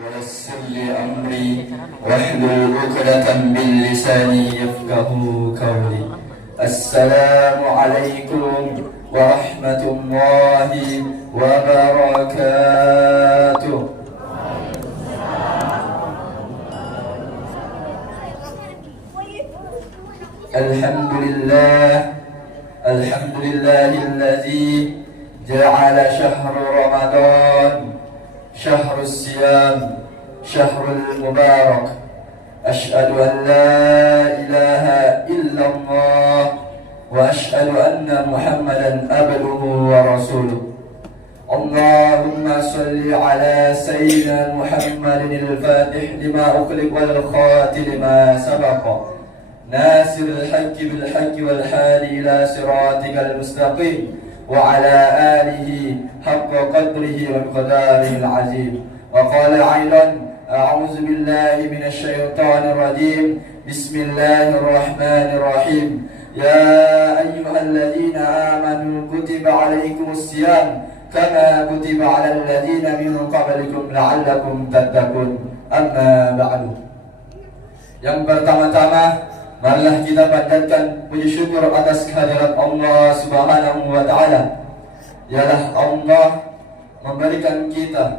ويسر لي أمري واحلل عقدة من لساني يفقه قولي. السلام عليكم ورحمة الله وبركاته. الحمد لله الذي جعل شهر رمضان شهر الصيام شهر المبارك. أشهد أن لا إله إلا الله وأشهد أن محمدا عبده ورسوله. اللهم صل على سيدنا محمد الفاتح لما أغلق والخاتم لما سبق ناصر الحق بالحق والهادي إلى صراطك المستقيم وعلى آله حق قدره ومقداره العظيم. وقال أيضا: أعوذ بالله من الشيطان الرجيم. بسم الله الرحمن الرحيم. يا أيها الذين آمنوا كتب عليكم الصيام كما كتب على الذين من قبلكم لعلكم تتقون. أما بعد. Yang pertama-tama, marilah kita panjatkan puji syukur atas kehadirat Allah Subhanahu wa Ta'ala. Ialah Allah memberikan kita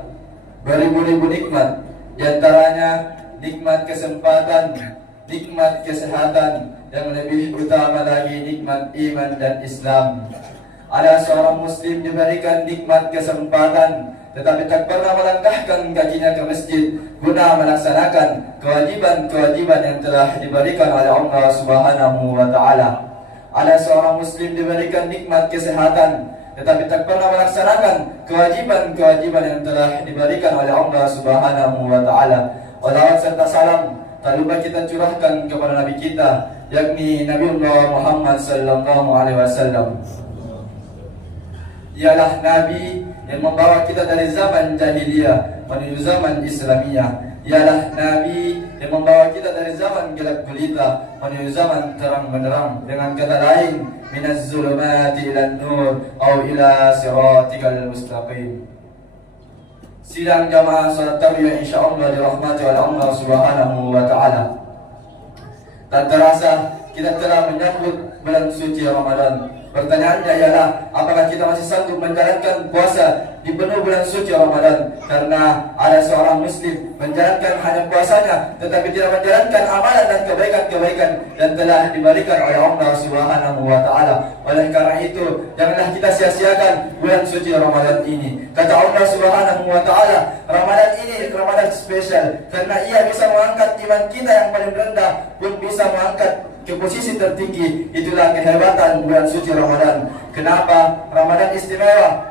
beribu-ribu nikmat, di antaranya nikmat kesempatan, nikmat kesehatan, yang lebih utama lagi nikmat iman dan Islam. Ada seorang muslim diberikan nikmat kesempatan, tetapi tak pernah melangkahkan kakinya ke masjid guna melaksanakan kewajiban-kewajiban yang telah diberikan oleh Allah Subhanahu wa Ta'ala. Ada seorang muslim diberikan nikmat kesehatan, tetapi tak pernah melaksanakan kewajiban-kewajiban yang telah diberikan oleh Allah Subhanahu wa Ta'ala. Salawat serta salam tak lupa kita curahkan kepada Nabi kita, yakni Nabiullah Muhammad sallallahu alaihi wasallam. Ialah Nabi yang membawa kita dari zaman jahiliyah menuju zaman Islamiyah. Ialah Nabi yang membawa kita dari zaman gelap gulita menuju zaman terang benderang. Dengan kata lain, minaz zulumati ilan nur atau ila siratikal mustaqim. Sidang jamaah salat tarawih insyaallah dirahmati oleh Allah Subhanahu wa Ta'ala. Tak terasa kita telah menyambut bulan suci Ramadan. Pertanyaannya ialah, apakah kita masih sanggup menjalankan puasa di penuh bulan suci Ramadan? Karena ada seorang muslim menjalankan hanya puasanya, tetapi tidak menjalankan amalan dan kebaikan-kebaikan yang telah diberikan oleh Allah Subhanahu wa Ta'ala. Oleh karena itu, janganlah kita sia-siakan bulan suci Ramadan ini. Kata Allah Subhanahu wa Ta'ala, Ramadan ini Ramadan spesial karena ia bisa mengangkat iman kita yang paling rendah pun bisa mengangkat ke posisi tertinggi. Itulah kehebatan bulan suci Ramadan. Kenapa Ramadan istimewa?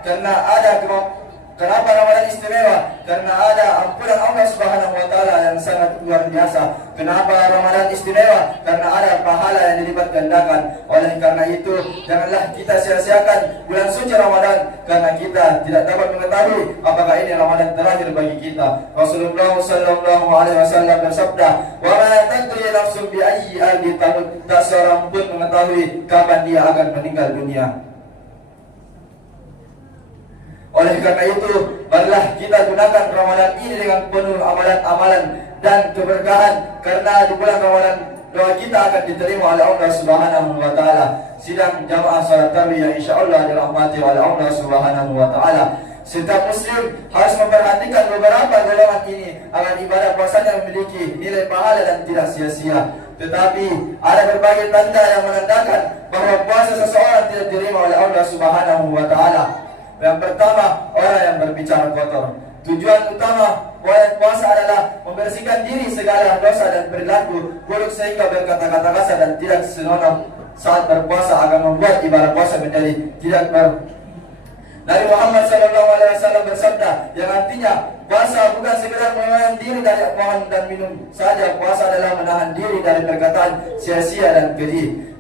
Kenapa Ramadan istimewa? Karena ada ampunan Allah Subhanahu wa Ta'ala yang sangat luar biasa. Kenapa Ramadan istimewa? Karena ada pahala yang dilipat gandakan. Oleh karena itu, janganlah kita sia-siakan bulan suci Ramadan, karena kita tidak dapat mengetahui apakah ini Ramadan terakhir bagi kita. Rasulullah sallallahu alaihi wasallam bersabda, "Wa ma tadri nafsun bi ayyi ardin tamut." Tak seorang pun mengetahui kapan dia akan meninggal dunia. Oleh karena itu, marilah kita gunakan Ramadan ini dengan penuh amalan-amalan dan keberkahan, karena di bulan Ramadan doa kita akan diterima oleh Allah Subhanahu wa Ta'ala. Sidang jamaah salat tarawih yang insyaallah dirahmati oleh Allah Subhanahu wa Ta'ala. Setiap muslim harus memperhatikan beberapa golongan ini agar ibadah puasanya memiliki nilai pahala dan tidak sia-sia. Tetapi ada berbagai tanda yang menandakan bahwa puasa seseorang tidak diterima oleh Allah Subhanahu wa Ta'ala. Yang pertama, orang yang berbicara kotor. Tujuan utama puasa adalah membersihkan diri segala dosa dan perilaku buruk, sehingga berkata-kata kasar dan tidak senonoh saat berpuasa akan membuat ibadah puasa menjadi tidak Nabi Muhammad SAW bersabda, yang artinya puasa bukan sekedar menahan diri dari makan dan minum saja. Puasa adalah menahan diri dari perkataan sia-sia dan keji.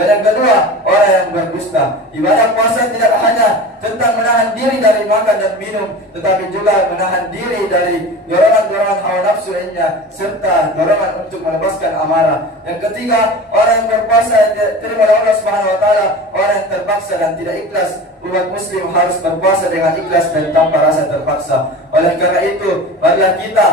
Dan yang kedua, orang yang berdusta. Ibadah puasa tidak hanya tentang menahan diri dari makan dan minum, tetapi juga menahan diri dari dorongan-dorongan hawa nafsu lainnya, serta dorongan untuk melepaskan amarah. Yang ketiga, orang yang berpuasa yang diterima oleh Allah Subhanahu wa taala, orang yang terpaksa dan tidak ikhlas. Umat muslim harus berpuasa dengan ikhlas dan tanpa rasa terpaksa. Oleh karena itu, marilah kita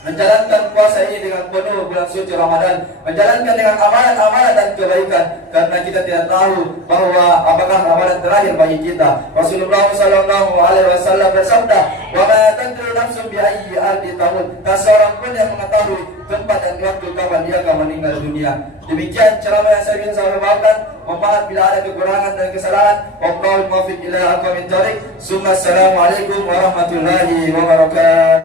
menjalankan puasa ini dengan penuh bulan suci Ramadan, menjalankan dengan amalan-amalan dan kebaikan, karena kita tidak tahu bahwa apakah Ramadan terakhir bagi kita. Rasulullah SAW bersabda, "Wa ma tadri nafsun bi ayyi ardi tamut." Tak seorang pun yang mengetahui tempat dan waktu kapan dia akan meninggal dunia. Demikian ceramah yang saya ingin sampaikan. Mohon maaf bila ada kekurangan dan kesalahan. Wallahul muwaffiq ila aqwamit thoriq. Assalamualaikum warahmatullahi wabarakatuh.